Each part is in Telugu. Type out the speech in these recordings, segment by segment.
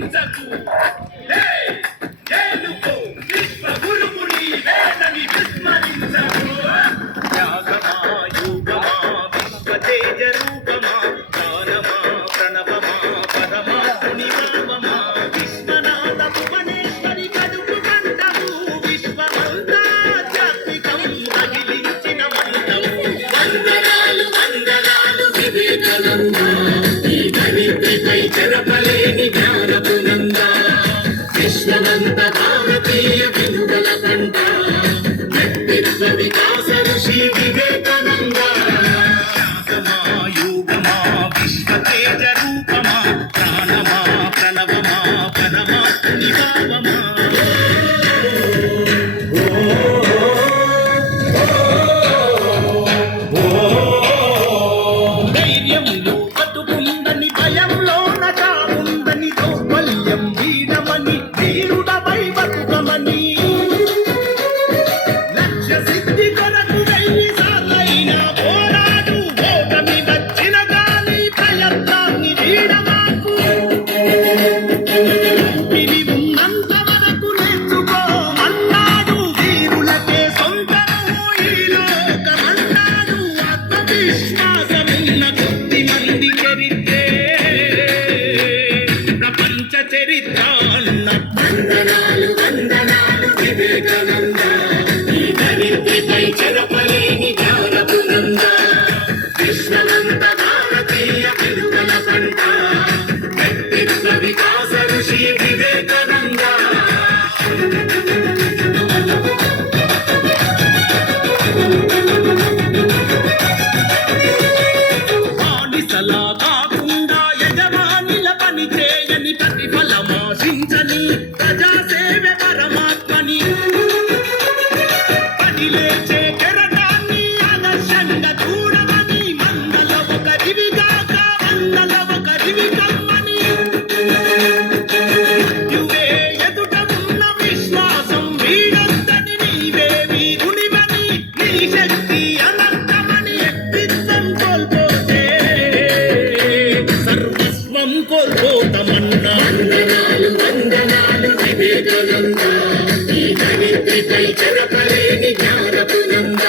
你在乎 వ్యక్తిత్వ వికాస ఋషి వివేకానంద శాసమా యోగమా విశ్వతేజ రూపమా ప్రాణమా ప్రణవమా ప్రపంచ వందనాలు వందనాలు వివేకానంద ఈ ధరిత్రిపై చెరపలేని జ్ఞానపు విశ్వమంత భారతీయ విలువల పంట. వ్యక్తిత్వ వికాస ఋషి వివేక కోల్పోతమన్నా వందనాలు వందనాలు వివేకానంద ఈ ధరిత్రిపై చెరపలేని జ్ఞానపు నంద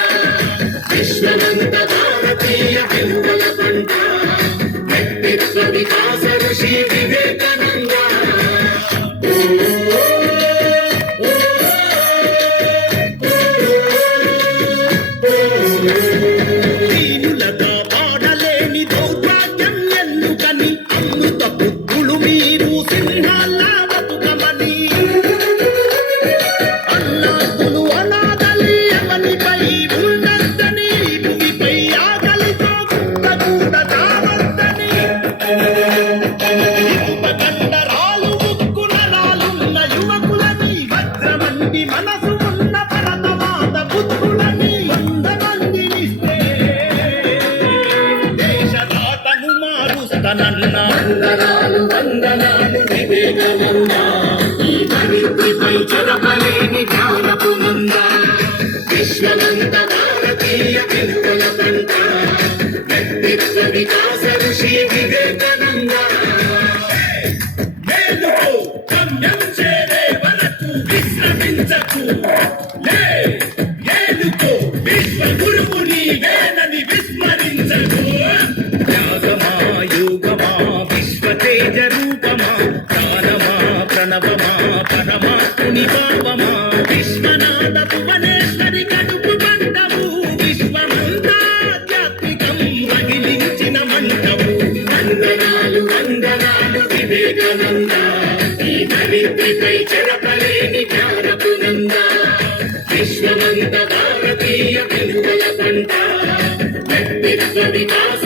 వందనాలు వందనాలు వివేకమంద. ఈ ధరిత్రిపై చెరపలేని జ్ఞానపు విశ్వమంత భారతీయ పంట. వ్యక్తిత్వ వికాస ఋషి వివేకానంద. మేలుకో గమ్యం పరమాత్ముని భావమా విశ్వనాథ భువనేశ్వరి కడుపు పంటవు విశ్వమంతా ఆధ్యాత్మికం రగిలించిన మంటవు వందనాలు వందనాలు వివేకానంద ఈ ధరిత్రిపై చెరపలేని జ్ఞానపు విశ్వమంత భారతీయ విలువల పంట వ్యక్తిత్వ వికాస